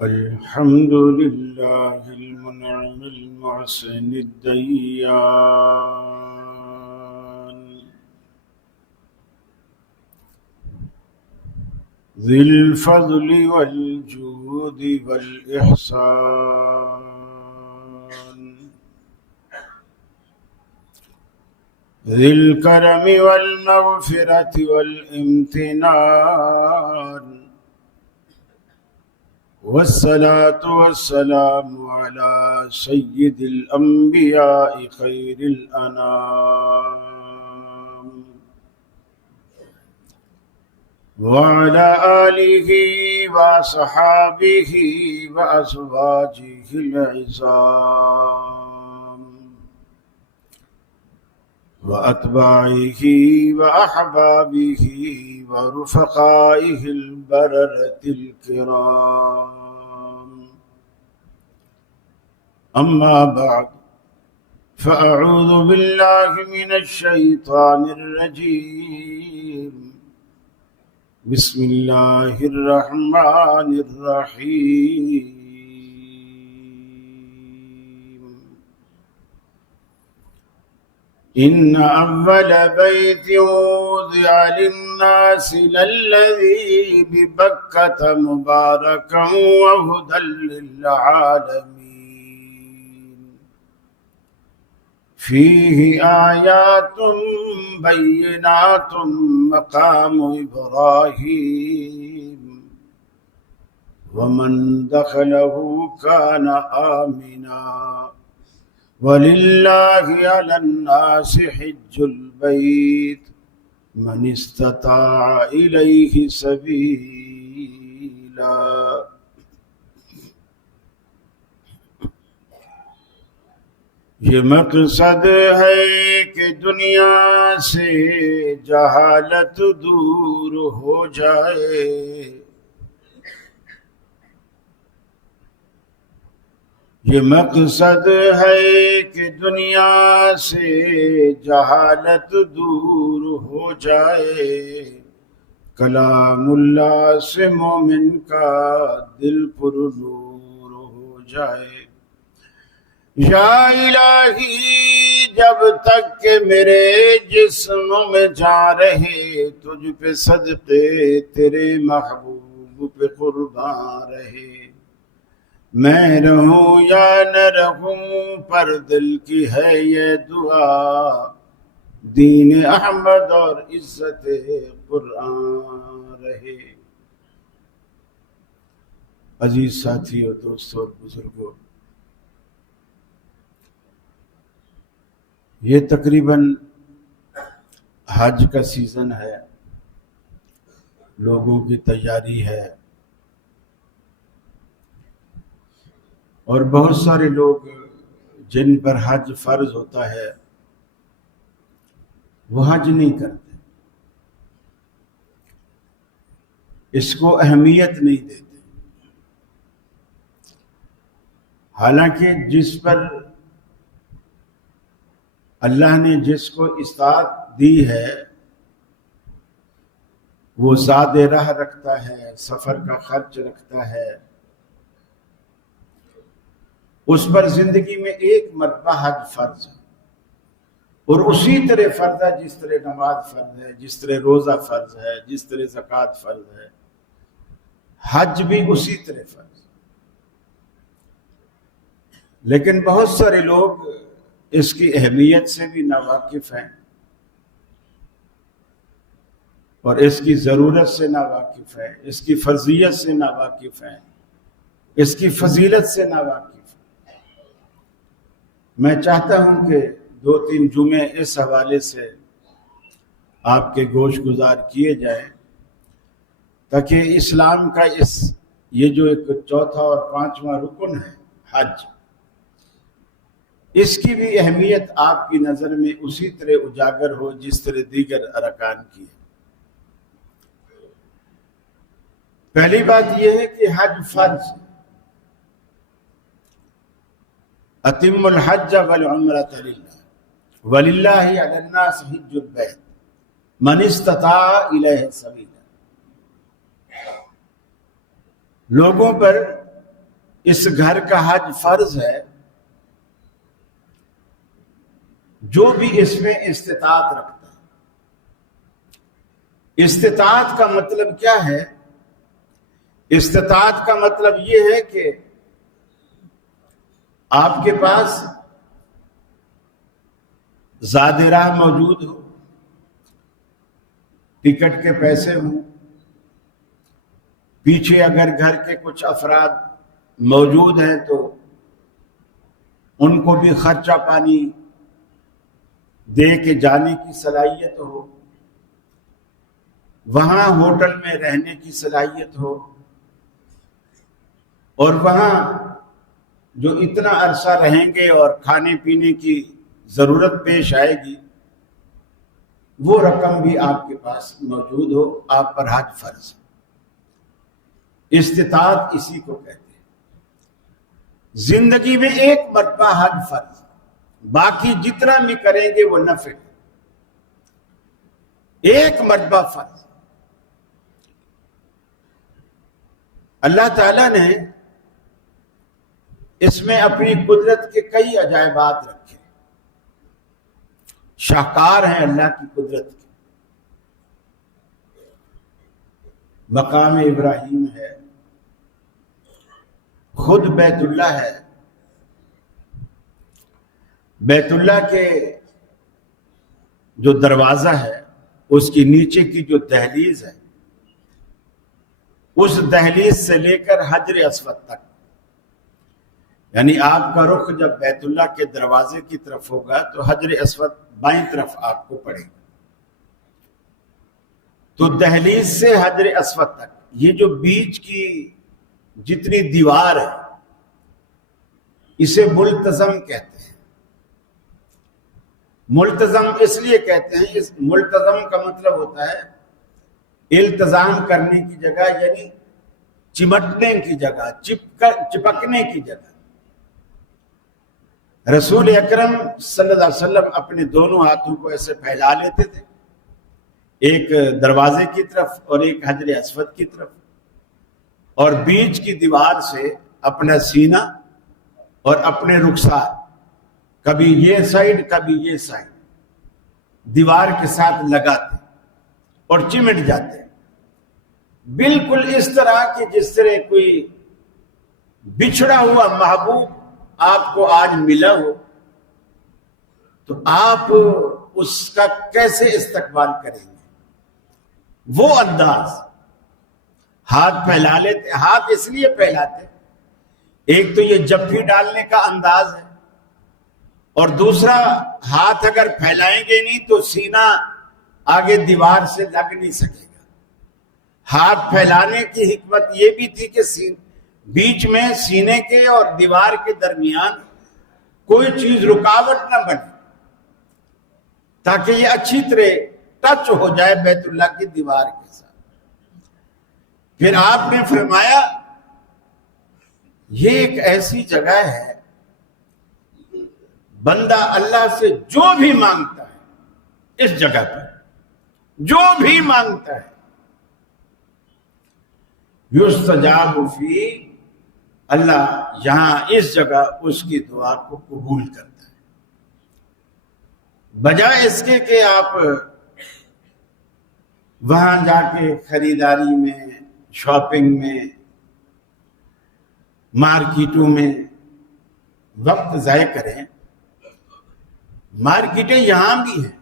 الحمد لله المنعم المحسن الديان ذي الفضل والجود والإحسان ذي الكرم والمغفرة والامتنان والصلاة والسلام على سيد الأنبياء خير الأنام وعلى آله وصحابه وأزواجه العظام وأتباعه وأحبابه ورفقائه البررة الكرام. أما بعد فأعوذ بالله من الشيطان الرجيم. بسم الله الرحمن الرحيم. إن أول بيت وضع للناس للذي ببكة مباركا وهدى للعالمين فيه آيات بينات مقام إبراهيم ومن دخله كان آمنا وللہ علی الناس حج البیت من استطاع الیہ سبیلا. یہ مقصد ہے کہ دنیا سے جہالت دور ہو جائے، یہ مقصد ہے کہ دنیا سے جہالت دور ہو جائے، کلام اللہ سے مومن کا دل پر نور ہو جائے. یا الہی جب تک کہ میرے جسم میں جان رہے، تجھ پہ صدقے تیرے محبوب پہ قربان رہے. میں رہوں یا نہ رہوں پر دل کی ہے یہ دعا، دین احمد اور عزت قرآن رہے. عزیز ساتھیو، دوستو اور بزرگوں، یہ تقریباً حج کا سیزن ہے، لوگوں کی تیاری ہے، اور بہت سارے لوگ جن پر حج فرض ہوتا ہے وہ حج نہیں کرتے، اس کو اہمیت نہیں دیتے. حالانکہ جس پر اللہ نے جس کو استطاعت دی ہے وہ زاد راہ رکھتا ہے، سفر کا خرچ رکھتا ہے، اس پر زندگی میں ایک مرتبہ حج فرض ہے، اور اسی طرح فرض ہے جس طرح نماز فرض ہے، جس طرح روزہ فرض ہے، جس طرح زکوٰۃ فرض ہے، حج بھی اسی طرح فرض ہے. لیکن بہت سارے لوگ اس کی اہمیت سے بھی ناواقف ہیں، اور اس کی ضرورت سے ناواقف ہیں، اس کی فرضیت سے ناواقف ہیں، اس کی فضیلت سے ناواقف. میں چاہتا ہوں کہ 2-3 جمعے اس حوالے سے آپ کے گوش گزار کیے جائیں، تاکہ اسلام کا یہ جو ایک چوتھا اور 5واں رکن ہے حج، اس کی بھی اہمیت آپ کی نظر میں اسی طرح اجاگر ہو جس طرح دیگر ارکان کی ہے. پہلی بات یہ ہے کہ حج فرض، اتم الحج والعمرۃ للہ وللہ علی الناس حج البیت من استطاع الیہ سبیلا، لوگوں پر اس گھر کا حج فرض ہے جو بھی اس میں استطاعت رکھتا ہے۔ استطاعت کا مطلب کیا ہے؟ استطاعت کا مطلب یہ ہے کہ آپ کے پاس زاد راہ موجود ہو، ٹکٹ کے پیسے ہوں، پیچھے اگر گھر کے کچھ افراد موجود ہیں تو ان کو بھی خرچہ پانی دے کے جانے کی صلاحیت ہو، وہاں ہوٹل میں رہنے کی صلاحیت ہو، اور وہاں جو اتنا عرصہ رہیں گے اور کھانے پینے کی ضرورت پیش آئے گی وہ رقم بھی آپ کے پاس موجود ہو، آپ پر حج فرض ہے۔ استطاعت اسی کو کہتے ہیں۔ زندگی میں ایک مرتبہ حج فرض، باقی جتنا بھی کریں گے وہ نفل ہے۔ ایک مرتبہ فرض۔ اللہ تعالیٰ نے اس میں اپنی قدرت کے کئی عجائبات رکھے، شاہکار ہیں اللہ کی قدرت کے۔ مقام ابراہیم ہے، خود بیت اللہ ہے، بیت اللہ کے جو دروازہ ہے اس کی نیچے کی جو دہلیز ہے، اس دہلیز سے لے کر حجر اسود تک، یعنی آپ کا رخ جب بیت اللہ کے دروازے کی طرف ہوگا تو حجر اسود بائیں طرف آپ کو پڑے گا، تو دہلیز سے حجر اسود تک یہ جو بیچ کی جتنی دیوار ہے اسے ملتزم کہتے ہیں۔ ملتزم اس لیے کہتے ہیں، اس ملتزم کا مطلب ہوتا ہے التزام کرنے کی جگہ، یعنی چمٹنے کی جگہ، چپکنے کی جگہ۔ رسول اکرم صلی اللہ علیہ وسلم اپنے دونوں ہاتھوں کو ایسے پھیلا لیتے تھے، ایک دروازے کی طرف اور ایک حجر اسود کی طرف، اور بیچ کی دیوار سے اپنا سینہ اور اپنے رخسار، کبھی یہ سائڈ کبھی یہ سائڈ، دیوار کے ساتھ لگاتے اور چمٹ جاتے، بالکل اس طرح کہ جس طرح کوئی بچھڑا ہوا محبوب آپ کو آج ملا ہو تو آپ اس کا کیسے استقبال کریں گے۔ وہ انداز، ہاتھ پھیلا لیتے، ہاتھ اس لیے پھیلاتے، ایک تو یہ جپھی ڈالنے کا انداز ہے، اور دوسرا ہاتھ اگر پھیلائیں گے نہیں تو سینہ آگے دیوار سے لگ نہیں سکے گا۔ ہاتھ پھیلانے کی حکمت یہ بھی تھی کہ بیچ میں سینے کے اور دیوار کے درمیان کوئی چیز رکاوٹ نہ بنے، تاکہ یہ اچھی طرح ٹچ ہو جائے بیت اللہ کی دیوار کے ساتھ۔ پھر آپ نے فرمایا یہ ایک ایسی جگہ ہے، بندہ اللہ سے جو بھی مانگتا ہے اس جگہ پر، جو بھی مانگتا ہے، یستجاب فی، اللہ یہاں اس جگہ اس کی دعا کو قبول کرتا ہے۔ بجائے اس کے کہ آپ وہاں جا کے خریداری میں، شاپنگ میں، مارکیٹوں میں وقت ضائع کریں۔ مارکیٹیں یہاں بھی ہیں،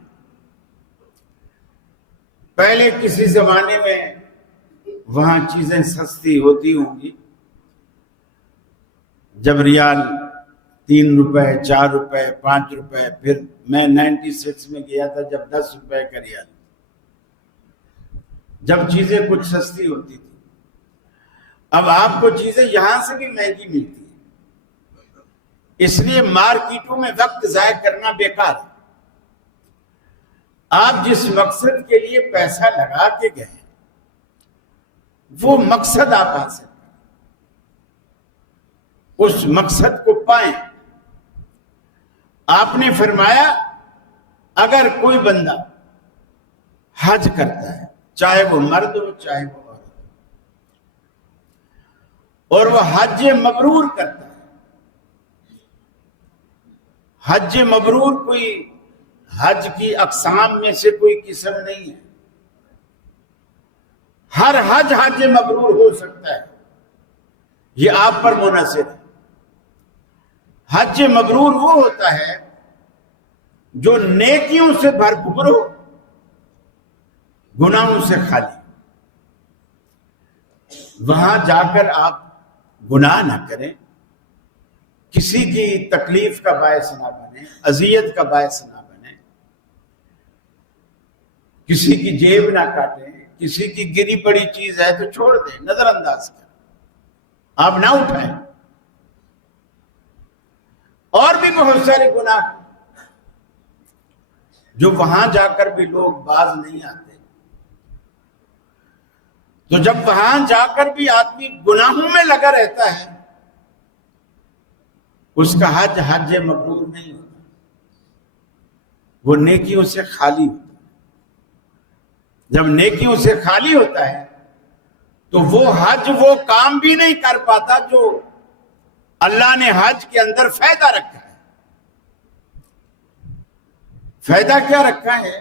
پہلے کسی زمانے میں وہاں چیزیں سستی ہوتی ہوں گی، جب ریال 3 روپے 4 روپے 5 روپے، پھر میں 96 میں گیا تھا جب 10 روپے کا ریال، جب چیزیں کچھ سستی ہوتی تھی۔ اب آپ کو چیزیں یہاں سے بھی مہنگی ملتی ہیں، اس لیے مارکیٹوں میں وقت ضائع کرنا بیکار ہے۔ آپ جس مقصد کے لیے پیسہ لگا کے گئے وہ مقصد آپ حاصل کریں، اس مقصد کو پائیں۔ آپ نے فرمایا اگر کوئی بندہ حج کرتا ہے، چاہے وہ مرد ہو چاہے وہ عورت، اور وہ حج مبرور کرتا ہے۔ حج مبرور کوئی حج کی اقسام میں سے کوئی قسم نہیں ہے، ہر حج حج مبرور ہو سکتا ہے، یہ آپ پر منحصر ہے۔ حج مبرور وہ ہوتا ہے جو نیکیوں سے بھرپور ہو، گناہوں سے خالی۔ وہاں جا کر آپ گناہ نہ کریں، کسی کی تکلیف کا باعث نہ بنے، اذیت کا باعث نہ بنے، کسی کی جیب نہ کاٹیں، کسی کی گری پڑی چیز ہے تو چھوڑ دیں، نظر انداز کریں، آپ نہ اٹھائیں۔ اور بھی بہت سارے گناہ جو وہاں جا کر بھی لوگ باز نہیں آتے۔ تو جب وہاں جا کر بھی آدمی گناہوں میں لگا رہتا ہے، اس کا حج حج مبرور نہیں ہوتا، وہ نیکیوں سے خالی ہوتا ہے۔ جب نیکیوں سے خالی ہوتا ہے تو وہ حج وہ کام بھی نہیں کر پاتا جو اللہ نے حج کے اندر فائدہ رکھا ہے۔ فائدہ کیا رکھا ہے؟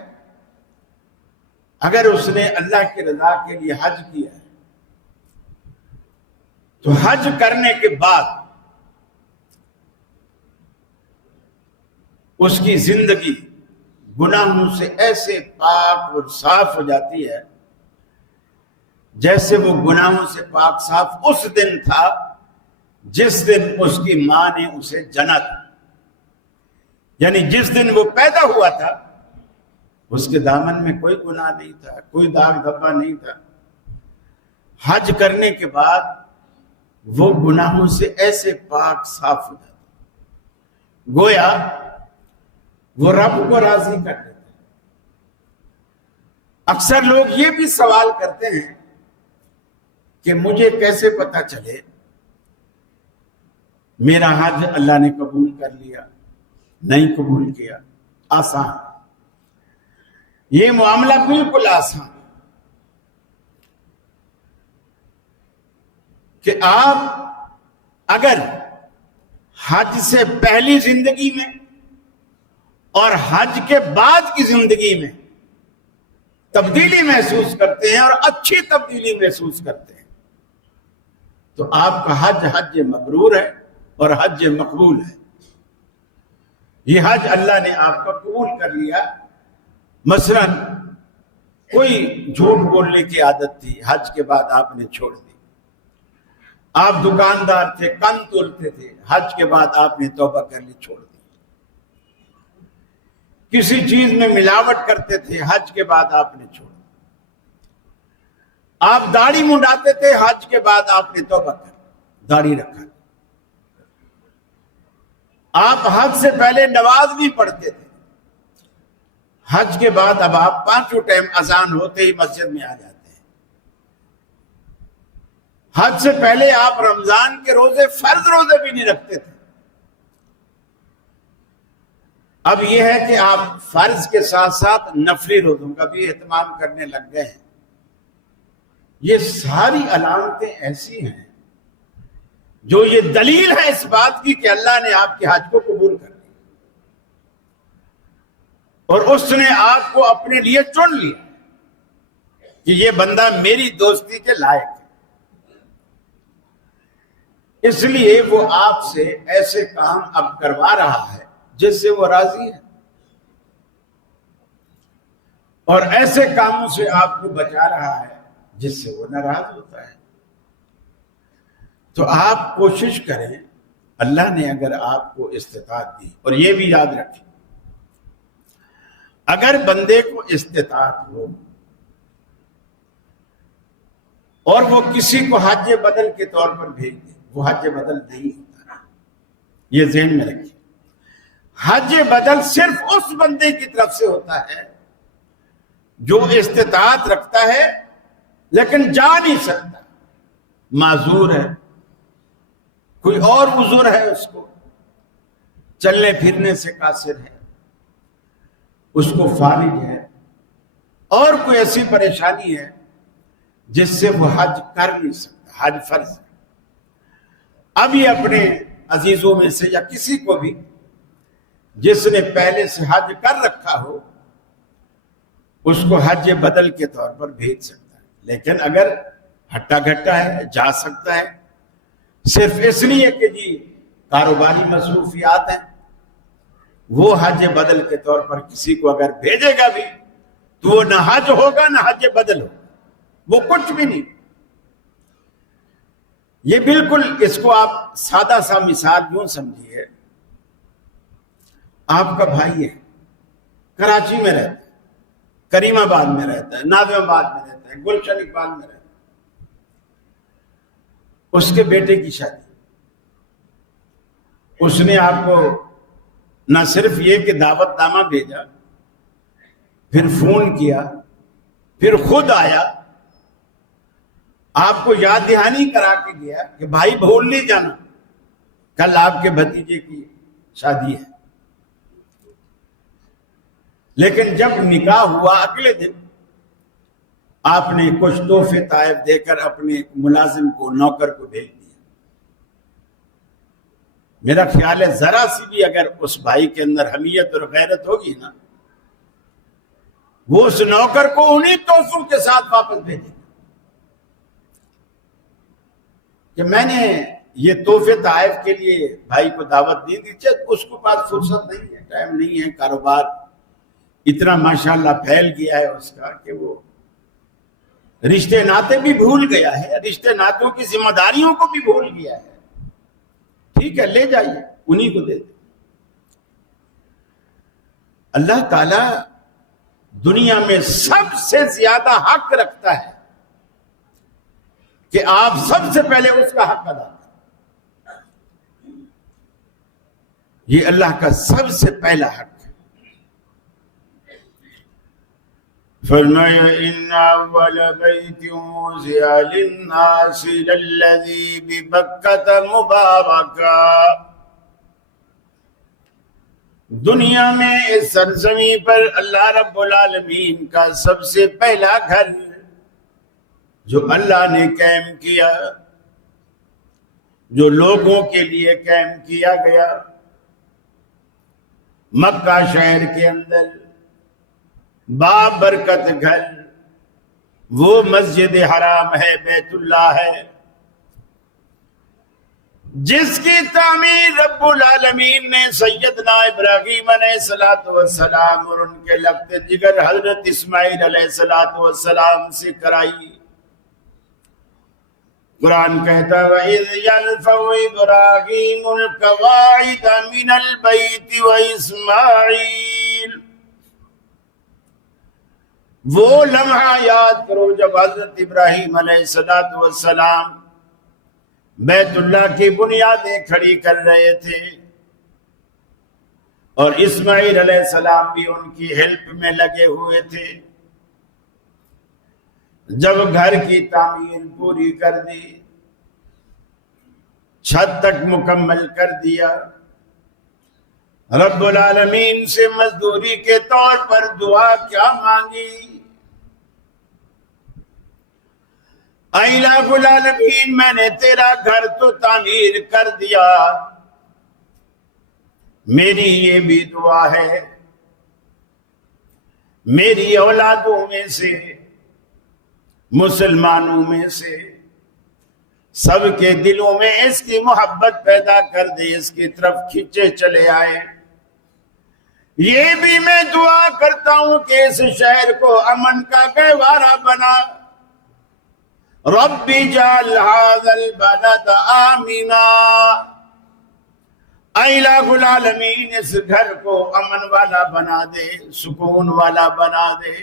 اگر اس نے اللہ کی رضا کے لیے حج کیا ہے تو حج کرنے کے بعد اس کی زندگی گناہوں سے ایسے پاک اور صاف ہو جاتی ہے جیسے وہ گناہوں سے پاک صاف اس دن تھا جس دن اس کی ماں نے اسے جنا تھا، یعنی جس دن وہ پیدا ہوا تھا اس کے دامن میں کوئی گناہ نہیں تھا، کوئی داغ دھبا نہیں تھا۔ حج کرنے کے بعد وہ گناہوں سے ایسے پاک صاف ہو جاتا، گویا وہ رب کو راضی کر دیتا۔ اکثر لوگ یہ بھی سوال کرتے ہیں کہ مجھے کیسے پتا چلے میرا حج اللہ نے قبول کر لیا نہیں قبول کیا؟ آسان، یہ معاملہ بالکل آسان کہ آپ اگر حج سے پہلی زندگی میں اور حج کے بعد کی زندگی میں تبدیلی محسوس کرتے ہیں اور اچھی تبدیلی محسوس کرتے ہیں تو آپ کا حج حج مبرور ہے اور حج مقبول ہے۔ یہ حج اللہ نے آپ کا قبول کر لیا۔ مثلا کوئی جھوٹ بولنے کی عادت تھی، حج کے بعد آپ نے چھوڑ دی۔ آپ دکاندار تھے، کن تولتے تھے، حج کے بعد آپ نے توبہ کر لی، چھوڑ دی۔ کسی چیز میں ملاوٹ کرتے تھے، حج کے بعد آپ نے چھوڑ دی۔ آپ داڑھی منڈاتے تھے، حج کے بعد آپ نے توبہ کر لی، داڑھی رکھا۔ آپ حج سے پہلے نماز بھی پڑھتے تھے، حج کے بعد اب آپ پانچوں ٹائم اذان ہوتے ہی مسجد میں آ جاتے ہیں۔ حج سے پہلے آپ رمضان کے روزے، فرض روزے بھی نہیں رکھتے تھے، اب یہ ہے کہ آپ فرض کے ساتھ ساتھ نفلی روزوں کا بھی اہتمام کرنے لگ گئے ہیں۔ یہ ساری علامتیں ایسی ہیں جو یہ دلیل ہے اس بات کی کہ اللہ نے آپ کے حج کو قبول کر لیا اور اس نے آپ کو اپنے لیے چن لیا کہ یہ بندہ میری دوستی کے لائق ہے، اس لیے وہ آپ سے ایسے کام اب کروا رہا ہے جس سے وہ راضی ہے اور ایسے کاموں سے آپ کو بچا رہا ہے جس سے وہ ناراض ہوتا ہے۔ تو آپ کوشش کریں، اللہ نے اگر آپ کو استطاعت دی، اور یہ بھی یاد رکھیں اگر بندے کو استطاعت ہو اور وہ کسی کو حج بدل کے طور پر بھیج دے، وہ حج بدل نہیں ہوتا، یہ ذہن میں رکھیں۔ حج بدل صرف اس بندے کی طرف سے ہوتا ہے جو استطاعت رکھتا ہے لیکن جا نہیں سکتا، معذور ہے، کوئی اور عذر ہے، اس کو چلنے پھرنے سے قاصر ہے، اس کو فالج ہے، اور کوئی ایسی پریشانی ہے جس سے وہ حج کر نہیں سکتا، حج فرض ہے۔ اب یہ اپنے عزیزوں میں سے یا کسی کو بھی جس نے پہلے سے حج کر رکھا ہو اس کو حج بدل کے طور پر بھیج سکتا ہے، لیکن اگر ہٹا گھٹا ہے جا سکتا ہے، صرف اس لیے کہ جی کاروباری مصروفیات ہیں، وہ حج بدل کے طور پر کسی کو اگر بھیجے گا بھی تو وہ نہ حج ہوگا نہ حج بدل ہوگا، وہ کچھ بھی نہیں۔ یہ بالکل اس کو آپ سادہ سا مثال یوں سمجھیے، آپ کا بھائی ہے، کراچی میں رہتا ہے، کریم آباد میں رہتا ہے، ناظم آباد میں رہتا ہے، گلشن اقبال میں رہتا ہے، اس کے بیٹے کی شادی، اس نے آپ کو نہ صرف یہ کہ دعوت نامہ بھیجا، پھر فون کیا، پھر خود آیا، آپ کو یاد دہانی کرا کے گیا کہ بھائی بھول نہیں جانا، کل آپ کے بھتیجے کی شادی ہے۔ لیکن جب نکاح ہوا اگلے دن آپ نے کچھ تحفے تحائف دے کر اپنے ملازم کو، نوکر کو بھیج دیا۔ میرا خیال ہے ذرا سی بھی اگر اس بھائی کے اندر حمیت اور غیرت ہوگی نا، وہ اس نوکر کو انہی تحفوں کے ساتھ واپس بھیجے گا کہ میں نے یہ تحفے تحائف کے لیے بھائی کو دعوت دی تھی، اس کو پاس فرصت نہیں ہے، ٹائم نہیں ہے، کاروبار اتنا ماشاءاللہ پھیل گیا ہے اس کا کہ وہ رشتے ناتے بھی بھول گیا ہے، رشتے ناتوں کی ذمہ داریوں کو بھی بھول گیا ہے۔ ٹھیک ہے، لے جائیے، انہی کو دے دیں۔ اللہ تعالی دنیا میں سب سے زیادہ حق رکھتا ہے کہ آپ سب سے پہلے اس کا حق ادا کریں۔ یہ اللہ کا سب سے پہلا حق ہے۔ فرمایا ان اول بیت وضع للناس للذی ببکۃ مبارکا، دنیا میں اس سرزمین پر اللہ رب العالمین کا سب سے پہلا گھر جو اللہ نے قائم کیا، جو لوگوں کے لیے قائم کیا گیا، مکہ شہر کے اندر بابرکت گھر، وہ مسجد حرام ہے، بیت اللہ ہے، جس کی تعمیر رب العالمین نے سیدنا ابراہیم علیہ السلام اور ان کے لگتے جگر حضرت اسماعیل علیہ السلام سے کرائی۔ قرآن کہتا ہے وَإِذْ يَرْفَعُ إِبْرَاهِيمُ الْقَوَاعِدَ مِنَ الْبَيْتِ وَإِسْمَاعِيلُ، وہ لمحہ یاد کرو جب حضرت ابراہیم علیہ السلام بیت اللہ کی بنیادیں کھڑی کر رہے تھے، اور اسماعیل علیہ السلام بھی ان کی ہیلپ میں لگے ہوئے تھے۔ جب گھر کی تعمیر پوری کر دی، چھت تک مکمل کر دیا، رب العالمین سے مزدوری کے طور پر دعا کیا مانگی؟ اے الہ العالمین، میں نے تیرا گھر تو تعمیر کر دیا، میری یہ بھی دعا ہے میری اولادوں میں سے، مسلمانوں میں سے سب کے دلوں میں اس کی محبت پیدا کر دے، اس کی طرف کھینچے چلے آئے۔ یہ بھی میں دعا کرتا ہوں کہ اس شہر کو امن کا گہوارہ بنا، رب اجعل هذا البلد آمنا، اے الہ العالمین اس گھر کو امن والا بنا دے، سکون والا بنا دے۔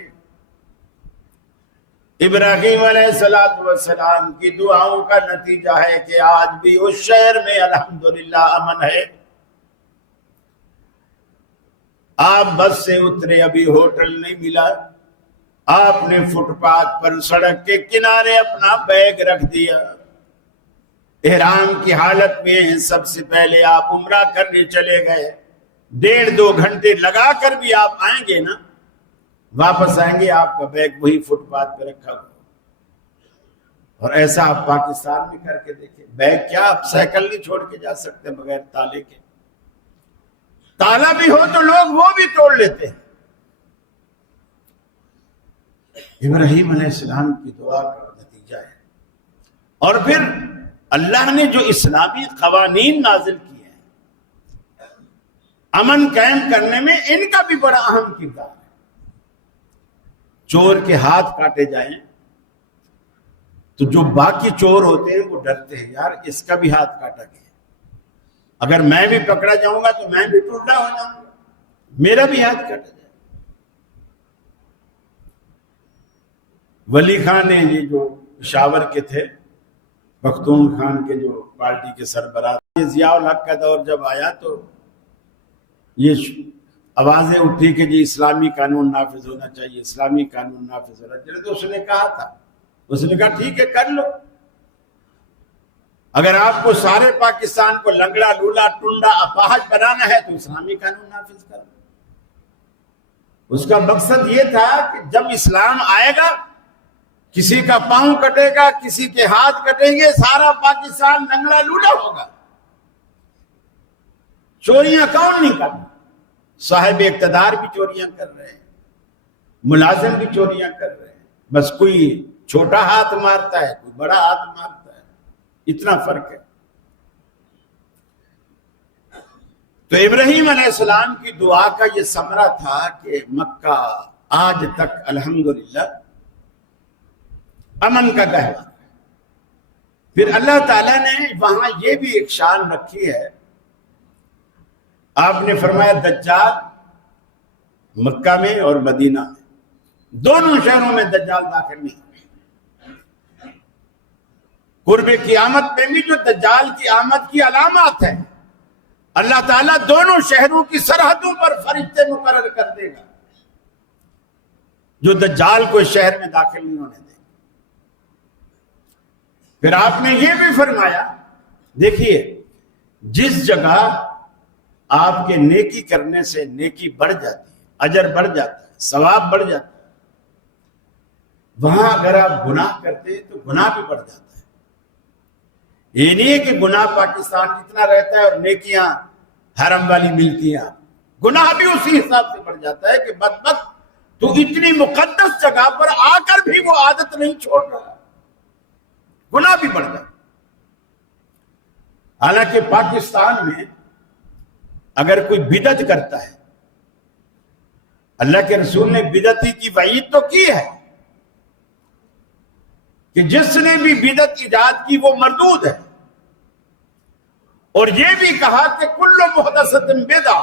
ابراہیم علیہ السلام کی دعاؤں کا نتیجہ ہے کہ آج بھی اس شہر میں الحمدللہ امن ہے۔ آپ بس سے اترے، ابھی ہوٹل نہیں ملا، آپ نے فٹ پاتھ پر سڑک کے کنارے اپنا بیگ رکھ دیا، احرام کی حالت میں سب سے پہلے آپ عمرہ کرنے چلے گئے، 1.5-2 گھنٹے لگا کر بھی آپ آئیں گے نا، واپس آئیں گے آپ کا بیگ وہی فٹ پاتھ پہ رکھا ہوا. اور ایسا آپ پاکستان میں کر کے دیکھیں. بیگ کیا آپ سائیکل نہیں چھوڑ کے جا سکتے بغیر تالے کے. تالا بھی ہو تو لوگ وہ بھی توڑ لیتے ہیں. ابراہیم علیہ السلام کی دعا کا نتیجہ ہے. اور پھر اللہ نے جو اسلامی قوانین نازل کیے ہیں امن قائم کرنے میں، ان کا بھی بڑا اہم کردار ہے. چور کے ہاتھ کاٹے جائیں تو جو باقی چور ہوتے ہیں وہ ڈرتے ہیں، یار اس کا بھی ہاتھ کاٹا گیا، اگر میں بھی پکڑا جاؤں گا تو میں بھی ٹوٹا ہو جاؤں گا، میرا بھی ہاتھ کاٹا جائے. ولی خان نے، یہ جو پشاور کے تھے، پختون خان کے جو پارٹی کے سربراہ، ضیاء الحق کا دور جب آیا تو یہ آوازیں اٹھی کہ جی اسلامی قانون نافذ ہونا چاہیے، اسلامی قانون نافذ ہونا چاہیے. تو اس نے کہا تھا، اس نے کہا ٹھیک ہے کر لو، اگر آپ کو سارے پاکستان کو لنگڑا لولا ٹنڈا اپاہج بنانا ہے تو اسلامی قانون نافذ کر لو. اس کا مقصد یہ تھا کہ جب اسلام آئے گا کسی کا پاؤں کٹے گا، کسی کے ہاتھ کٹیں گے، سارا پاکستان لنگڑا لولا ہوگا. چوریاں کون نہیں کرتا؟ صاحب اقتدار بھی چوریاں کر رہے ہیں، ملازم بھی چوریاں کر رہے ہیں، بس کوئی چھوٹا ہاتھ مارتا ہے، کوئی بڑا ہاتھ مارتا ہے، اتنا فرق ہے. تو ابراہیم علیہ السلام کی دعا کا یہ ثمرہ تھا کہ مکہ آج تک الحمدللہ امن کا گہوارہ ہے. پھر اللہ تعالیٰ نے وہاں یہ بھی ایک شان رکھی ہے. آپ نے فرمایا دجال مکہ میں اور مدینہ میں، دونوں شہروں میں دجال داخل نہیں. قرب قیامت میں بھی جو دجال کی آمد کی علامات ہیں، اللہ تعالیٰ دونوں شہروں کی سرحدوں پر فرشتے مقرر کر دے گا جو دجال کو شہر میں داخل نہیں ہونے دے. پھر آپ نے یہ بھی فرمایا، دیکھیے جس جگہ آپ کے نیکی کرنے سے نیکی بڑھ جاتی ہے، اجر بڑھ جاتا ہے، ثواب بڑھ جاتا ہے، وہاں اگر آپ گناہ کرتے ہیں تو گناہ بھی بڑھ جاتا ہے. یہ نہیں ہے کہ گناہ پاکستان جتنا رہتا ہے اور نیکیاں حرم والی ملتی ہیں، گناہ بھی اسی حساب سے بڑھ جاتا ہے کہ بدبخت تو اتنی مقدس جگہ پر آ کر بھی وہ عادت نہیں چھوڑ رہا، گناہ بھی بڑھ جاتا. حالانکہ پاکستان میں اگر کوئی بدعت کرتا ہے، اللہ کے رسول نے بدعتی کی وعید تو کی ہے کہ جس نے بھی بدعت ایجاد کی وہ مردود ہے، اور یہ بھی کہا کہ کل محدثۃ بدعہ،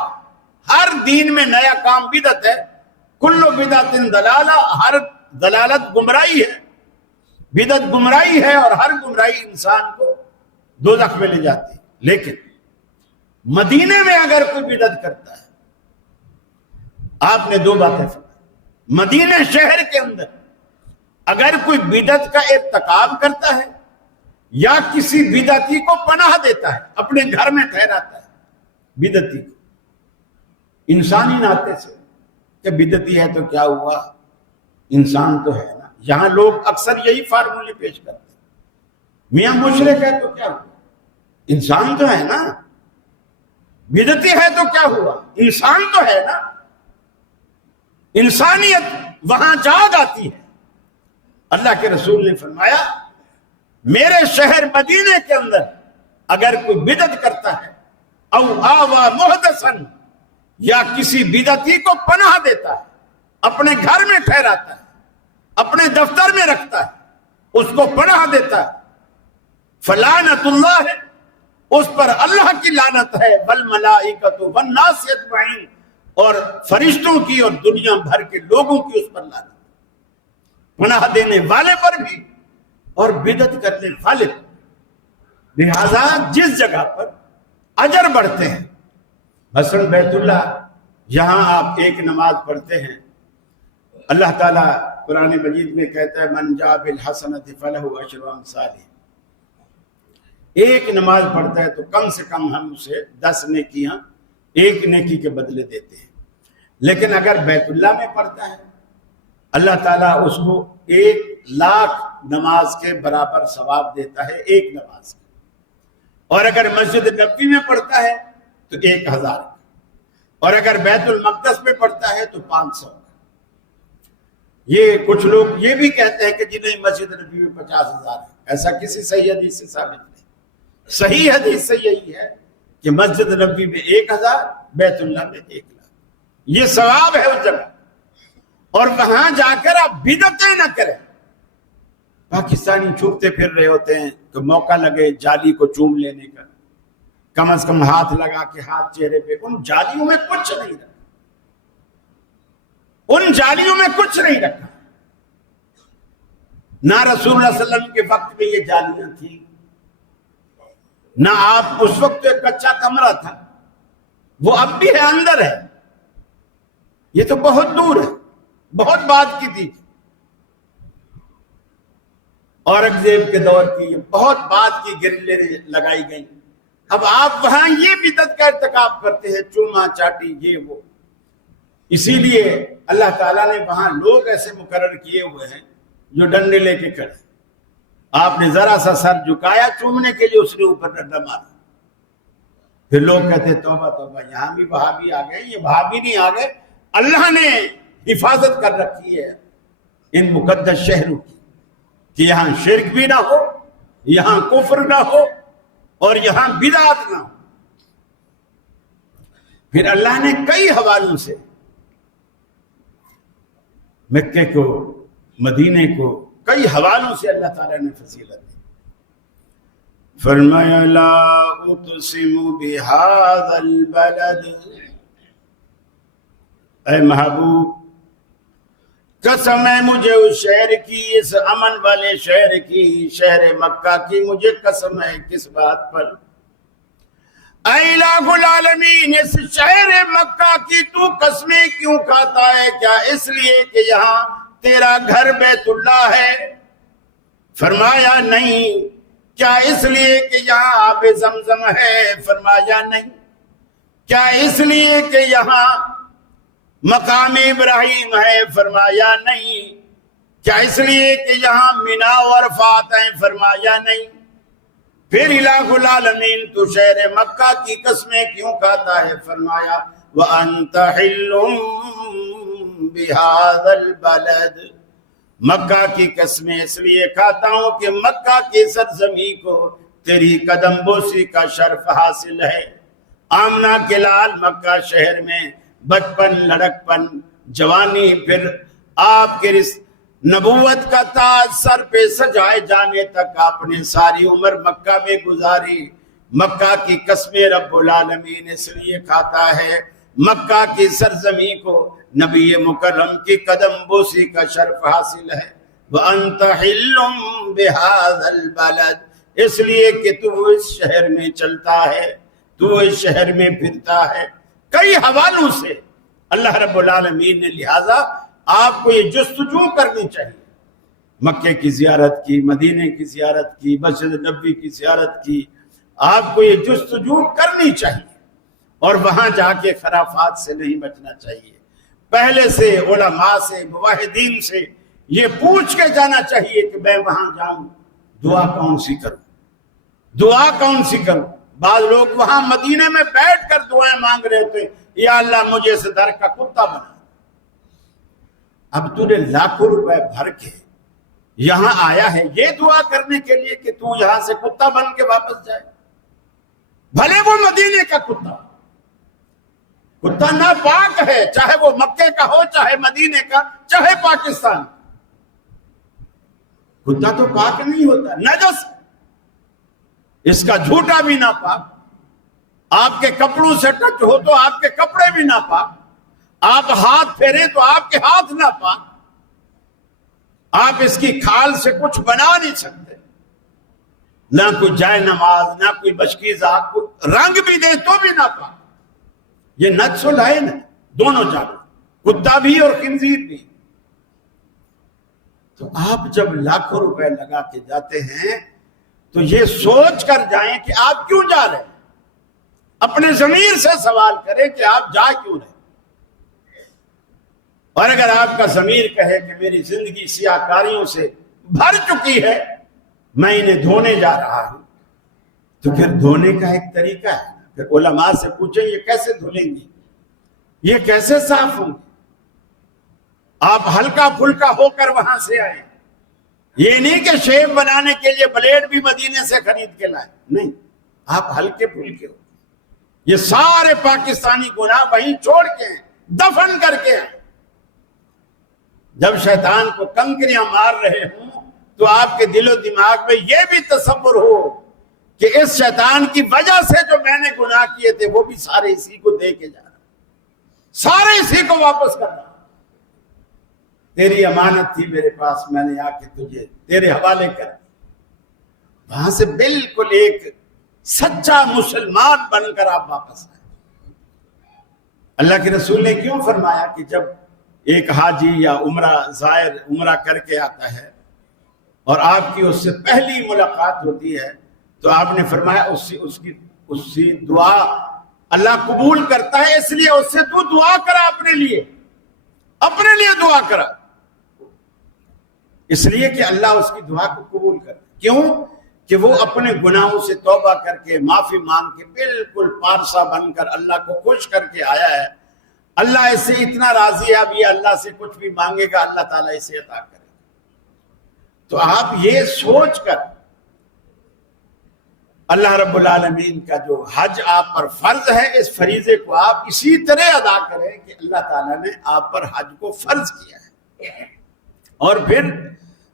ہر دین میں نیا کام بدعت ہے، کل بدعۃ ضلالہ، ہر ضلالت گمراہی ہے، بدعت گمراہی ہے، اور ہر گمراہی انسان کو دوزخ میں لے جاتی ہے. لیکن مدینے میں اگر کوئی بدعت کرتا ہے، آپ نے دو باتیں فرمائی. مدینہ شہر کے اندر اگر کوئی بدعت کا ارتکاب کرتا ہے یا کسی بدعتی کو پناہ دیتا ہے، اپنے گھر میں ٹھہراتا ہے بدعتی کو، انسانی ناطے سے کہ بدعتی ہے تو کیا ہوا، انسان تو ہے نا. یہاں لوگ اکثر یہی فارمولے پیش کرتے ہیں، میاں مشرک ہے تو کیا ہوا، انسان تو ہے نا، بدعتی ہے تو کیا ہوا، انسان تو ہے نا. انسانیت وہاں جاگ آتی ہے. اللہ کے رسول نے فرمایا میرے شہر مدینے کے اندر اگر کوئی بدعت کرتا ہے، او آوا محدثن، یا کسی بدعتی کو پناہ دیتا ہے، اپنے گھر میں ٹھہراتا ہے، اپنے دفتر میں رکھتا ہے، اس کو پناہ دیتا ہے، فلعنت اللہ ہے، اس پر اللہ کی لعنت ہے، والملائکۃ والناس اجمعین، اور فرشتوں کی اور دنیا بھر کے لوگوں کی اس پر لعنت. پناہ دینے والے پر بھی اور بدعت کرنے والے پر. لہذا جس جگہ پر اجر بڑھتے ہیں، مثلا بیت اللہ، یہاں آپ ایک نماز پڑھتے ہیں، اللہ تعالیٰ قرآن مجید میں کہتا ہے من جاء بالحسنۃ فلہ عشر امثالہ. ایک نماز پڑھتا ہے تو کم سے کم ہم اسے 10 نیکیاں ایک نیکی کے بدلے دیتے ہیں. لیکن اگر بیت اللہ میں پڑھتا ہے اللہ تعالیٰ اس کو 1,00,000 نماز کے برابر ثواب دیتا ہے ایک نماز کا، اور اگر مسجد نبوی میں پڑھتا ہے تو 1,000 کا، اور اگر بیت المقدس میں پڑھتا ہے تو 500 کا۔ یہ کچھ لوگ یہ بھی کہتے ہیں کہ جی نہیں مسجد نبوی میں 50,000 ہے، ایسا کسی صحیح حدیث سے ثابت نہیں۔ صحیح حدیث سے یہی ہے کہ مسجد نبوی میں 1,000، بیت اللہ میں 1,00,000، یہ ثواب ہے اس جگہ، اور وہاں جا کر آپ بدعتیں نہ کریں۔ پاکستانی چھپتے پھر رہے ہوتے ہیں کہ موقع لگے جالی کو چوم لینے کا، کم از کم ہاتھ لگا کے ہاتھ چہرے پہ، ان جالیوں میں کچھ نہیں رکھا، ان جالیوں میں کچھ نہیں رکھا۔ نہ رسول اللہ صلی اللہ علیہ وسلم کے وقت میں یہ جالیاں تھیں، نہ آپ اس وقت تو ایک کچا کمرہ تھا، وہ اب بھی ہے، اندر ہے، یہ تو بہت دور ہے، بہت بعد کی تھی، اورنگزیب کے دور کی یہ بہت بعد کی گرلیں لگائی گئیں۔ اب آپ وہاں یہ بدعت کا ارتکاب کرتے ہیں، چوما چاٹی یہ وہ۔ اسی لیے اللہ تعالیٰ نے وہاں لوگ ایسے مقرر کیے ہوئے ہیں جو ڈنڈے لے کے کھڑے، آپ نے ذرا سا سر جھکایا چومنے کے لیے، اس نے اوپر ڈنڈا مارا، پھر لوگ کہتے ہیں توبہ توبہ، یہاں بھی وہابی آ گئے۔ یہ وہابی نہیں آ گئے، اللہ نے حفاظت کر رکھی ہے ان مقدس شہروں کی، کہ یہاں شرک بھی نہ ہو، یہاں کفر نہ ہو، اور یہاں بدعت نہ ہو۔ پھر اللہ نے کئی حوالوں سے مکے کو، مدینے کو، کئی حوالوں سے اللہ تعالیٰ نے فضیلت دی۔ فرمایا لا اقسم بهذا البلد، اے محبوب قسم ہے مجھے اس شہر کی، اس امن والے شہر کی، شہر مکہ کی مجھے قسم ہے۔ کس بات پر؟ اے الہ العالمین، اس شہر مکہ کی تو قسمیں کیوں کھاتا ہے؟ کیا اس لیے کہ یہاں تیرا گھر بیت اللہ ہے؟ فرمایا نہیں۔ کیا اس لیے کہ یہاں آب زمزم ہے؟ فرمایا نہیں۔ کیا اس لیے کہ یہاں مقام ابراہیم ہے؟ فرمایا نہیں۔ کیا اس لیے کہ یہاں مینا و عرفات ہیں؟ فرمایا نہیں۔ پھر الہ العالمین تو شہر مکہ کی قسمیں کیوں کھاتا ہے؟ فرمایا وَأَنْتَ حِلٌّ بِهَذَا الْبَلَدِ، مکہ کی قسمیں اس لیے کھاتا ہوں کہ مکہ کی سرزمین کو تیری قدم بوسی کا شرف حاصل ہے۔ آمنہ کے لال مکہ شہر میں بچپن، لڑکپن، جوانی، پھر آپ کے نبوت کا تاج سر پہ سجائے جانے تک آپ نے ساری عمر مکہ میں گزاری۔ مکہ کی قسمیں رب العالمین اس لیے کھاتا ہے، مکہ کی سرزمین کو نبی مکرم کی قدم بوسی کا شرف حاصل ہے۔ وَأَنْتَ حِلٌّ بِهَذَا الْبَلَدِ، اس لیے کہ تو اس شہر میں چلتا ہے، تو اس شہر میں پھرتا ہے۔ کئی حوالوں سے اللہ رب العالمین نے لہٰذا آپ کو یہ جستجو کرنی چاہیے، مکے کی زیارت کی، مدینے کی زیارت کی، مسجد نبوی کی زیارت کی، آپ کو یہ جستجو کرنی چاہیے، اور وہاں جا کے خرافات سے نہیں بچنا چاہیے۔ پہلے سے علماء سے، موحدین سے یہ پوچھ کے جانا چاہیے کہ میں وہاں جاؤں دعا کون سی کروں، دعا کون سی کروں۔ بعض لوگ وہاں مدینے میں بیٹھ کر دعائیں مانگ رہے تھے، یا اللہ مجھے اس در کا کتا بنا۔ اب تو نے لاکھوں روپے بھر کے یہاں آیا ہے یہ دعا کرنے کے لیے کہ تو یہاں سے کتا بن کے واپس جائے؟ بھلے وہ مدینے کا کتا، کتا ناپاک ہے، چاہے وہ مکے کا ہو، چاہے مدینے کا، چاہے پاکستان۔ کتا تو پاک نہیں ہوتا، نجس، اس کا جھوٹا بھی ناپاک۔ آپ کے کپڑوں سے ٹچ ہو تو آپ کے کپڑے بھی ناپاک، آپ ہاتھ پھیرے تو آپ کے ہاتھ ناپاک، آپ اس کی کھال سے کچھ بنا نہیں سکتے، نہ کوئی جائے نماز، نہ کوئی بشکیزہ، رنگ بھی دے تو بھی ناپاک۔ یہ نجس و لعین ہے، دونوں جانو، کتا بھی اور خنزیر بھی۔ تو آپ جب لاکھوں روپے لگا کے جاتے ہیں تو یہ سوچ کر جائیں کہ آپ کیوں جا رہے ہیں، اپنے ضمیر سے سوال کریں کہ آپ جا کیوں رہے۔ اور اگر آپ کا ضمیر کہے کہ میری زندگی سیاہ کاریوں سے بھر چکی ہے، میں انہیں دھونے جا رہا ہوں، تو پھر دھونے کا ایک طریقہ ہے. پھر علماء سے پوچھیں یہ کیسے دھلیں گی، یہ کیسے صاف ہوں گے؟ آپ ہلکا پھلکا ہو کر وہاں سے آئے. یہ نہیں کہ شیو بنانے کے لیے بلیڈ بھی مدینے سے خرید کے لائے، نہیں، آپ ہلکے پھلکے ہو. یہ سارے پاکستانی گناہ وہیں چھوڑ کے ہیں، دفن کر کے ہیں. جب شیطان کو کنکریاں مار رہے ہوں تو آپ کے دل و دماغ میں یہ بھی تصور ہو کہ اس شیطان کی وجہ سے جو میں نے گناہ کیے تھے وہ بھی سارے اسی کو دے کے جا رہا، سارے اسی کو واپس کر رہا. تیری امانت تھی میرے پاس، میں نے آ کے تجھے تیرے حوالے کر دی. وہاں سے بالکل ایک سچا مسلمان بن کر آپ واپس آئے. اللہ کے رسول نے کیوں فرمایا کہ جب ایک حاجی یا عمرہ زائر عمرہ کر کے آتا ہے اور آپ کی اس سے پہلی ملاقات ہوتی ہے تو آپ نے فرمایا اس کی دعا اللہ قبول کرتا ہے، اس لیے اس سے تو دعا کرا، اپنے لیے دعا کرا، اس لیے کہ اللہ اس کی دعا کو قبول کرتا. کیوں؟ کہ وہ اپنے گناہوں سے توبہ کر کے معافی مانگ کے بالکل پارسا بن کر اللہ کو خوش کر کے آیا ہے. اللہ اس سے اتنا راضی ہے، اب یہ اللہ سے کچھ بھی مانگے گا اللہ تعالیٰ اسے عطا کرے. تو آپ یہ سوچ کر اللہ رب العالمین کا جو حج آپ پر فرض ہے، اس فریضے کو آپ اسی طرح ادا کریں کہ اللہ تعالیٰ نے آپ پر حج کو فرض کیا ہے. اور پھر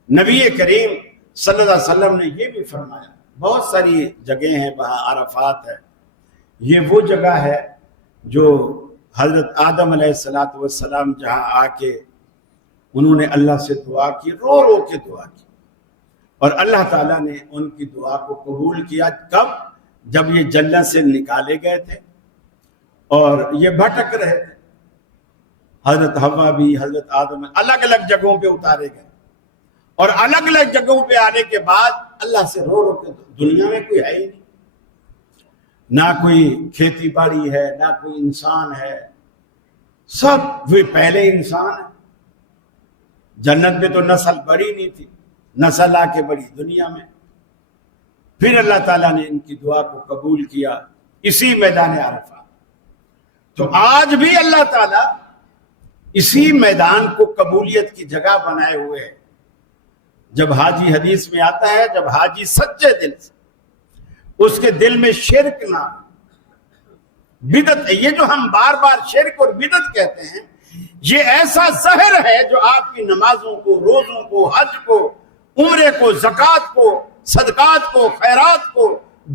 نبی کریم صلی اللہ علیہ وسلم نے یہ بھی فرمایا، بہت ساری جگہیں ہیں، وہاں عرفات ہے، یہ وہ جگہ ہے جو حضرت آدم علیہ السلام جہاں آ کے انہوں نے اللہ سے دعا کی، رو رو کے دعا کی، اور اللہ تعالیٰ نے ان کی دعا کو قبول کیا. کب؟ جب یہ جنت سے نکالے گئے تھے اور یہ بھٹک رہے تھے. حضرت حوا بھی حضرت آدم الگ الگ جگہوں پہ اتارے گئے، اور الگ الگ جگہوں پہ آنے کے بعد اللہ سے رو رو کے دنیا میں کوئی ہے ہی نہیں، نہ کوئی کھیتی باڑی ہے، نہ کوئی انسان ہے، سب وہ پہلے انسان ہے. جنت میں تو نسل بڑی نہیں تھی، نسل آ کے بڑی دنیا میں. پھر اللہ تعالیٰ نے ان کی دعا کو قبول کیا اسی میدان عرفات. تو آج بھی اللہ تعالیٰ اسی میدان کو قبولیت کی جگہ بنائے ہوئے ہے. جب حاجی حدیث میں آتا ہے، جب حاجی سچے دل سے، اس کے دل میں شرک نہ، بدعت، یہ جو ہم بار بار شرک اور بدعت کہتے ہیں، یہ ایسا زہر ہے جو آپ کی نمازوں کو، روزوں کو، حج کو، عمرے کو، زکوٰۃ کو، صدقات کو، خیرات کو،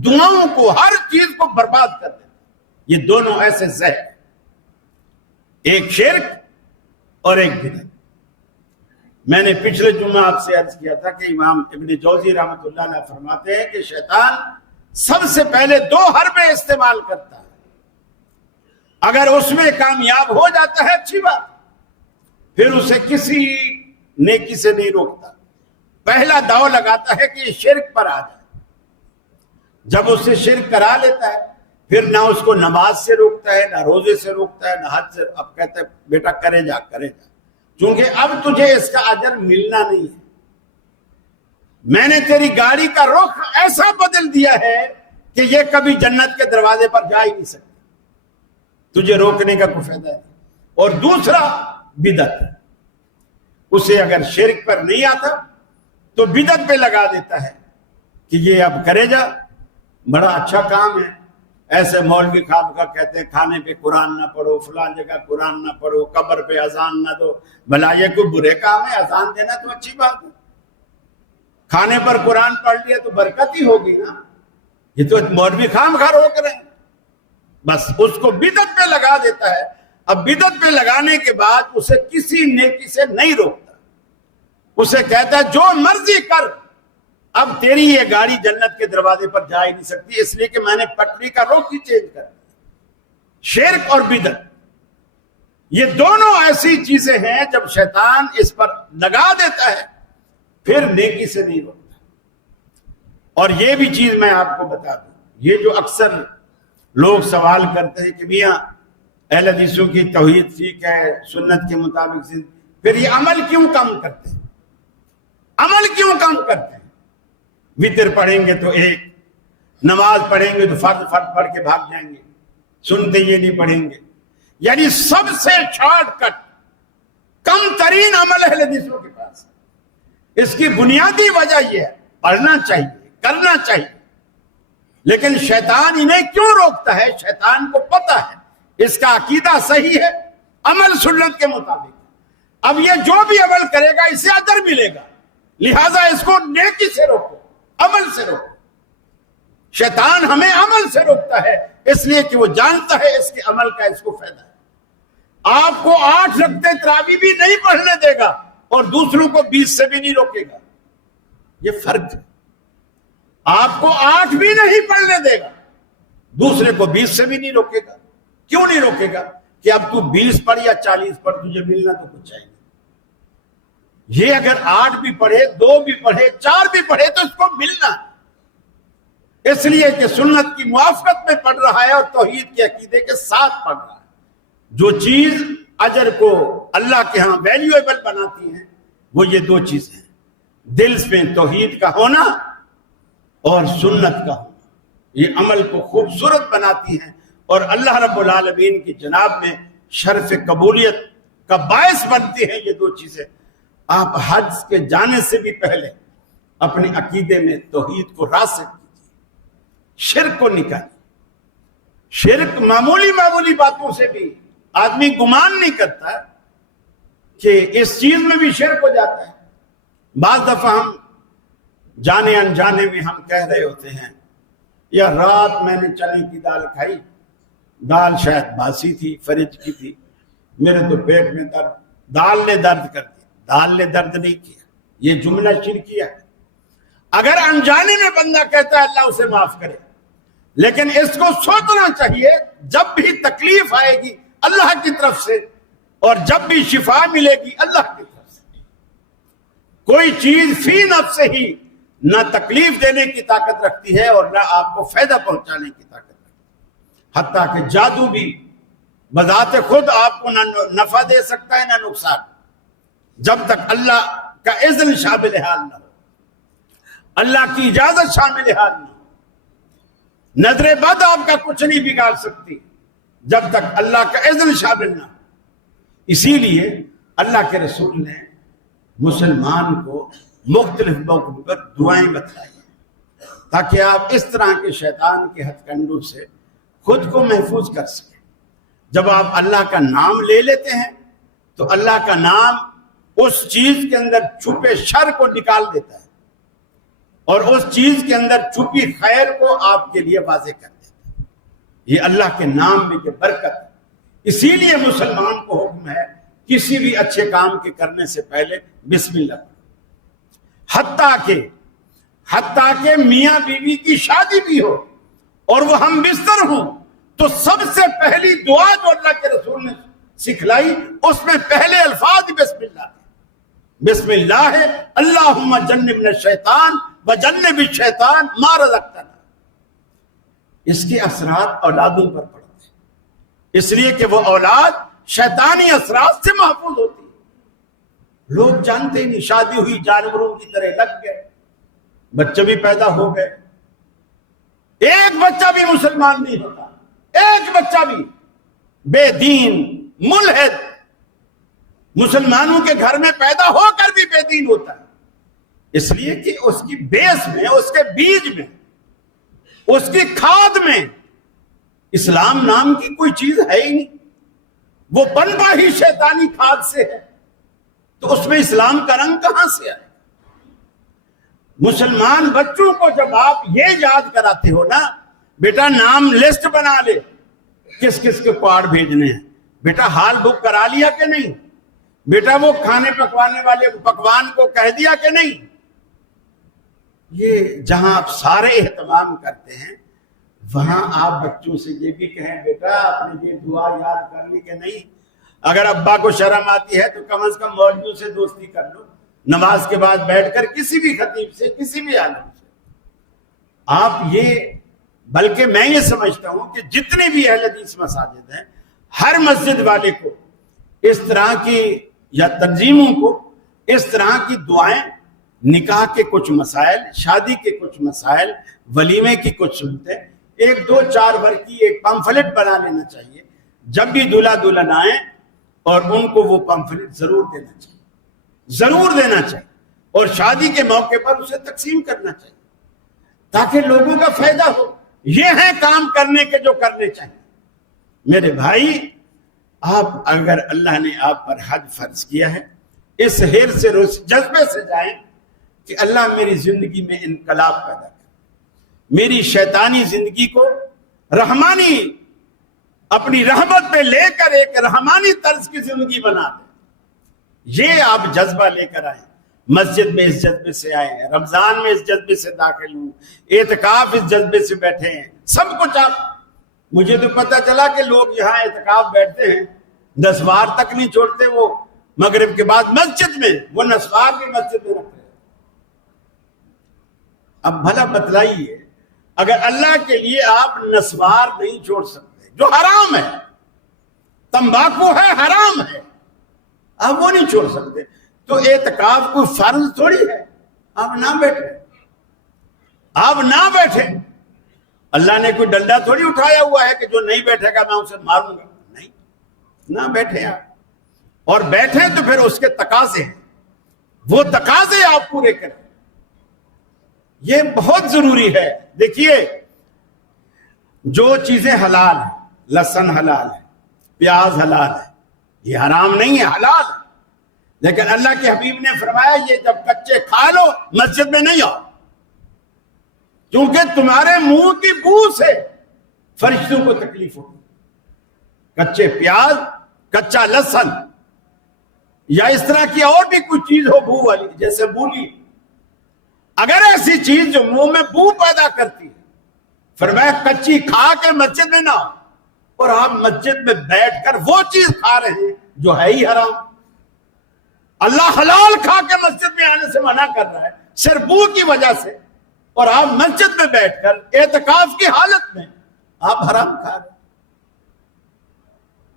دعاؤں کو، ہر چیز کو برباد کر دیتے. یہ دونوں ایسے زہر، ایک شرک اور ایک بدعت. میں نے پچھلے جمعہ آپ سے عرض کیا تھا کہ امام ابن جوزی رحمۃ اللہ علیہ فرماتے ہیں کہ شیطان سب سے پہلے 2 حربیں استعمال کرتا ہے. اگر اس میں کامیاب ہو جاتا ہے اچھی بات، پھر اسے کسی نیکی سے نہیں روکتا. پہلا داؤ لگاتا ہے کہ یہ شرک پر آ جائے. جب اس سے شرک کرا لیتا ہے پھر نہ اس کو نماز سے روکتا ہے، نہ روزے سے روکتا ہے، نہ حج سے. اب کہتا ہے بیٹا کرے جا، کیونکہ اب تجھے اس کا اجر ملنا نہیں ہے. میں نے تیری گاڑی کا رخ ایسا بدل دیا ہے کہ یہ کبھی جنت کے دروازے پر جا ہی نہیں سکتی. تجھے روکنے کا کوئی فائدہ نہیں. اور دوسرا بدعت، اسے اگر شرک پر نہیں آتا تو بدعت پہ لگا دیتا ہے کہ یہ اب کرے جا، بڑا اچھا کام ہے. ایسے مولوی خواب کا کہتے ہیں کھانے پہ قرآن نہ پڑھو، فلاں جگہ قرآن نہ پڑھو، قبر پہ اذان نہ دو. بھلا یہ کوئی برے کام ہے؟ اذان دینا تو اچھی بات ہے. کھانے پر قرآن پڑھ لیا تو برکت ہی ہوگی نا. یہ تو مولوی خام خواہ روک رہے ہیں. بس اس کو بدعت پہ لگا دیتا ہے. اب بدعت پہ لگانے کے بعد اسے کسی نیکی سے نہیں روکتا. اسے کہتا ہے جو مرضی کر، اب تیری یہ گاڑی جنت کے دروازے پر جا ہی نہیں سکتی، اس لیے کہ میں نے پٹری کا رخ ہی چینج کر دیا. شرک اور بدعت یہ دونوں ایسی چیزیں ہیں جب شیطان اس پر لگا دیتا ہے پھر نیکی سے نہیں روکتا. اور یہ بھی چیز میں آپ کو بتا دوں، یہ جو اکثر لوگ سوال کرتے ہیں کہ میاں اہل حدیثوں کی توحید ٹھیک ہے، سنت کے مطابق زندگی، پھر یہ عمل کیوں کم کرتے ہیں؟ عمل کیوں کم کرتے ہیں؟ وتر پڑھیں گے تو ایک، نماز پڑھیں گے تو فرض پڑھ کے بھاگ جائیں گے، سنتے یہ نہیں پڑھیں گے. یعنی سب سے شارٹ کٹ کم ترین عمل اہل حدیثوں کے پاس. اس کی بنیادی وجہ یہ ہے پڑھنا چاہیے، کرنا چاہیے، لیکن شیطان انہیں کیوں روکتا ہے؟ شیطان کو پتہ ہے اس کا عقیدہ صحیح ہے، عمل سنت کے مطابق. اب یہ جو بھی عمل کرے گا اسے اجر ملے گا، لہذا اس کو نیکی سے روکو، عمل سے روکو. شیطان ہمیں عمل سے روکتا ہے اس لیے کہ وہ جانتا ہے اس کے عمل کا اس کو فائدہ ہے. آپ کو 8 رکعتیں تراویح بھی نہیں پڑھنے دے گا اور دوسروں کو 20 سے بھی نہیں روکے گا. یہ فرق ہے. آپ کو 8 بھی نہیں پڑھنے دے گا، دوسرے کو 20 سے بھی نہیں روکے گا. کیوں نہیں روکے گا؟ کہ اب تو 20 پڑھ یا 40 پڑھ، تجھے ملنا تو کچھ چاہیے. یہ اگر 8 بھی پڑھے، 2 بھی پڑھے، 4 بھی پڑھے تو اس کو ملنا، اس لیے کہ سنت کی موافقت میں پڑھ رہا ہے اور توحید کے عقیدے کے ساتھ پڑھ رہا ہے. جو چیز اجر کو اللہ کے ہاں ویلیویبل بناتی ہیں وہ یہ 2 چیزیں ہیں، دل میں توحید کا ہونا اور سنت کا ہونا. یہ عمل کو خوبصورت بناتی ہیں اور اللہ رب العالمین کی جناب میں شرف قبولیت کا باعث بنتی ہیں یہ 2 چیزیں. آپ حج کے جانے سے بھی پہلے اپنے عقیدے میں توحید کو راسخ کیجیے، شرک کو نکالیے. شرک معمولی باتوں سے بھی آدمی گمان نہیں کرتا کہ اس چیز میں بھی شرک ہو جاتا ہے. بعض دفعہ ہم جانے انجانے میں ہم کہہ رہے ہوتے ہیں یا رات میں نے چنے کی دال کھائی، دال شاید باسی تھی، فریج کی تھی، میرے تو پیٹ میں درد، دال نے درد کر دیا. دال نے درد نہیں کیا، یہ جملہ شرکیہ ہے. اگر انجانے میں بندہ کہتا ہے اللہ اسے معاف کرے، لیکن اس کو سوچنا چاہیے جب بھی تکلیف آئے گی اللہ کی طرف سے اور جب بھی شفا ملے گی اللہ کی طرف سے. کوئی چیز فی نفس ہی نہ تکلیف دینے کی طاقت رکھتی ہے اور نہ آپ کو فائدہ پہنچانے کی طاقت رکھتی ہے. حتیٰ کہ جادو بھی بذات خود آپ کو نہ نفع دے سکتا ہے نہ نقصان، جب تک اللہ کا اذن شامل حال نہ ہو، اللہ کی اجازت شامل حال نہ ہو. نظر بد آپ کا کچھ نہیں بگاڑ سکتی جب تک اللہ کا اذن شامل نہ ہو. اسی لیے اللہ کے رسول نے مسلمان کو مختلف موقعوں پر دعائیں بتلائی تاکہ آپ اس طرح کے شیطان کے ہتھ کنڈوں سے خود کو محفوظ کر سکیں. جب آپ اللہ کا نام لے لیتے ہیں تو اللہ کا نام اس چیز کے اندر چھپے شر کو نکال دیتا ہے اور اس چیز کے اندر چھپی خیر کو آپ کے لیے واضح کر دیتا ہے. یہ اللہ کے نام میں یہ برکت ہے. اسی لیے مسلمان کو حکم ہے کسی بھی اچھے کام کے کرنے سے پہلے بسم اللہ پڑھو. حتیٰ کہ میاں بیوی کی شادی بھی ہو اور وہ ہم بستر ہوں تو سب سے پہلی دعا جو اللہ کے رسول نے سکھلائی اس میں پہلے الفاظ بسم اللہ. بسم اللہ ہے اللہم جنبنا الشیطان وجنب الشیطان ما رزقتنا. اس کے اثرات اولادوں پر پڑتے ہیں اس لیے کہ وہ اولاد شیطانی اثرات سے محفوظ ہوتی ہے. لوگ جانتے نہیں، شادی ہوئی جانوروں کی طرح لگ گئے، بچے بھی پیدا ہو گئے. ایک بچہ بھی مسلمان نہیں ہوتا، ایک بچہ بھی بے دین ملحد مسلمانوں کے گھر میں پیدا ہو کر بھی بے دین ہوتا ہے. اس لیے کہ اس کی بیس میں، اس کے بیج میں، اس کی کھاد میں اسلام نام کی کوئی چیز ہے ہی نہیں. وہ بنتا ہی شیطانی کھاد سے ہے تو اس میں اسلام کا رنگ کہاں سے آئے؟ مسلمان بچوں کو جب آپ یہ یاد کراتے ہو نا، بیٹا نام لسٹ بنا لے کس کس کے کارڈ بھیجنے ہیں، بیٹا ہال بک کرا لیا کہ نہیں، بیٹا وہ کھانے پکوانے والے پکوان کو کہہ دیا کہ نہیں. یہ جہاں آپ سارے اہتمام کرتے ہیں وہاں آپ بچوں سے یہ بھی کہیں بیٹا آپ نے یہ دعا یاد کر لی کہ نہیں. اگر ابا کو شرم آتی ہے تو کم از کم مولویوں سے دوستی کر لو، نماز کے بعد بیٹھ کر کسی بھی خطیب سے، کسی بھی عالم سے آپ یہ. بلکہ میں یہ سمجھتا ہوں کہ جتنی بھی اہل حدیث مساجد ہیں ہر مسجد والے کو اس طرح کی یا تنظیموں کو اس طرح کی دعائیں، نکاح کے کچھ مسائل، شادی کے کچھ مسائل، ولیمے کی کچھ سنتیں، 1 2 4 ور کی ایک پمفلٹ بنا لینا چاہیے. جب بھی دولہا دلہن آئیں اور ان کو وہ پمفلٹ ضرور دینا چاہیے، ضرور دینا چاہیے، اور شادی کے موقع پر اسے تقسیم کرنا چاہیے تاکہ لوگوں کا فائدہ ہو. یہ ہیں کام کرنے کے جو کرنے چاہیے. میرے بھائی، آپ اگر اللہ نے آپ پر حج فرض کیا ہے، اس حرص سے جذبے سے جائیں کہ اللہ میری زندگی میں انقلاب پیدا کر، میری شیطانی زندگی کو رحمانی، اپنی رحمت پہ لے کر ایک رحمانی طرز کی زندگی بنا دیں. یہ آپ جذبہ لے کر آئیں. مسجد میں اس جذبے سے آئے ہیں، رمضان میں اس جذبے سے داخل ہوں، اعتکاف اس جذبے سے بیٹھے ہیں. سب کچھ آپ، مجھے تو پتہ چلا کہ لوگ یہاں اعتکاف بیٹھتے ہیں، نسوار تک نہیں چھوڑتے. وہ مغرب کے بعد مسجد میں، وہ نسوار بھی مسجد میں رکھتے ہیں. اب بھلا بتلائیے، اگر اللہ کے لیے آپ نسوار نہیں چھوڑ سکتے جو حرام ہے، تمباکو ہے، حرام ہے، آپ وہ نہیں چھوڑ سکتے، تو اعتکاف کوئی فرض تھوڑی ہے. آپ نہ بیٹھے، آپ نہ بیٹھے. اللہ نے کوئی ڈنڈا تھوڑی اٹھایا ہوا ہے کہ جو نہیں بیٹھے گا میں اسے ماروں گا. نہیں، نہ بیٹھے آپ، اور بیٹھے تو پھر اس کے تقاضے ہیں، وہ تقاضے آپ پورے کریں. یہ بہت ضروری ہے. دیکھیے، جو چیزیں حلال ہیں، لہسن حلال ہے، پیاز حلال ہے، یہ حرام نہیں ہے، حلال ہے. لیکن اللہ کے حبیب نے فرمایا یہ جب کچے کھا لو مسجد میں نہیں آؤ، کیونکہ تمہارے منہ کی بو سے فرشتوں کو تکلیف ہوگی. کچے پیاز، کچا لہسن، یا اس طرح کی اور بھی کوئی چیز ہو بو والی، جیسے بولی، اگر ایسی چیز جو منہ میں بو پیدا کرتی ہے، فرمایا کچی کھا کے مسجد میں نہ آؤ. اور آپ مسجد میں بیٹھ کر وہ چیز کھا رہے ہیں جو ہے ہی حرام. اللہ حلال کھا کے مسجد میں آنے سے منع کر رہا ہے صرف بو کی وجہ سے، اور آپ مسجد میں بیٹھ کر اعتکاف کی حالت میں آپ حرام کھا رہے ہیں.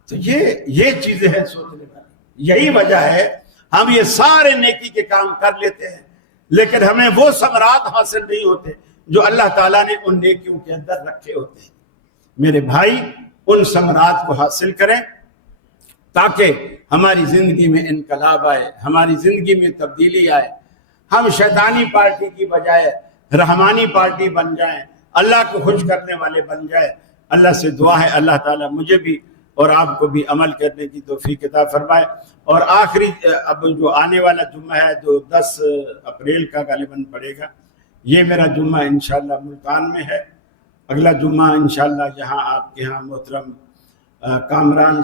تو یہ چیزیں ہیں سوچنے والی. یہی وجہ ہے ہم یہ سارے نیکی کے کام کر لیتے ہیں، لیکن ہمیں وہ ثمرات حاصل نہیں ہوتے جو اللہ تعالیٰ نے ان نیکیوں کے اندر رکھے ہوتے ہیں. میرے بھائی، ان ثمرات کو حاصل کریں تاکہ ہماری زندگی میں انقلاب آئے، ہماری زندگی میں تبدیلی آئے، ہم شیطانی پارٹی کی بجائے رحمانی پارٹی بن جائیں، اللہ کو خوش کرنے والے بن جائیں. اللہ سے دعا ہے اللہ تعالیٰ مجھے بھی اور آپ کو بھی عمل کرنے کی توفیق عطا فرمائے. اور آخری اب جو آنے والا جمعہ ہے جو 10 اپریل کا غالباً پڑے گا، یہ میرا جمعہ انشاءاللہ ملتان میں ہے. اگلا جمعہ انشاءاللہ یہاں آپ کے ہاں محترم کامران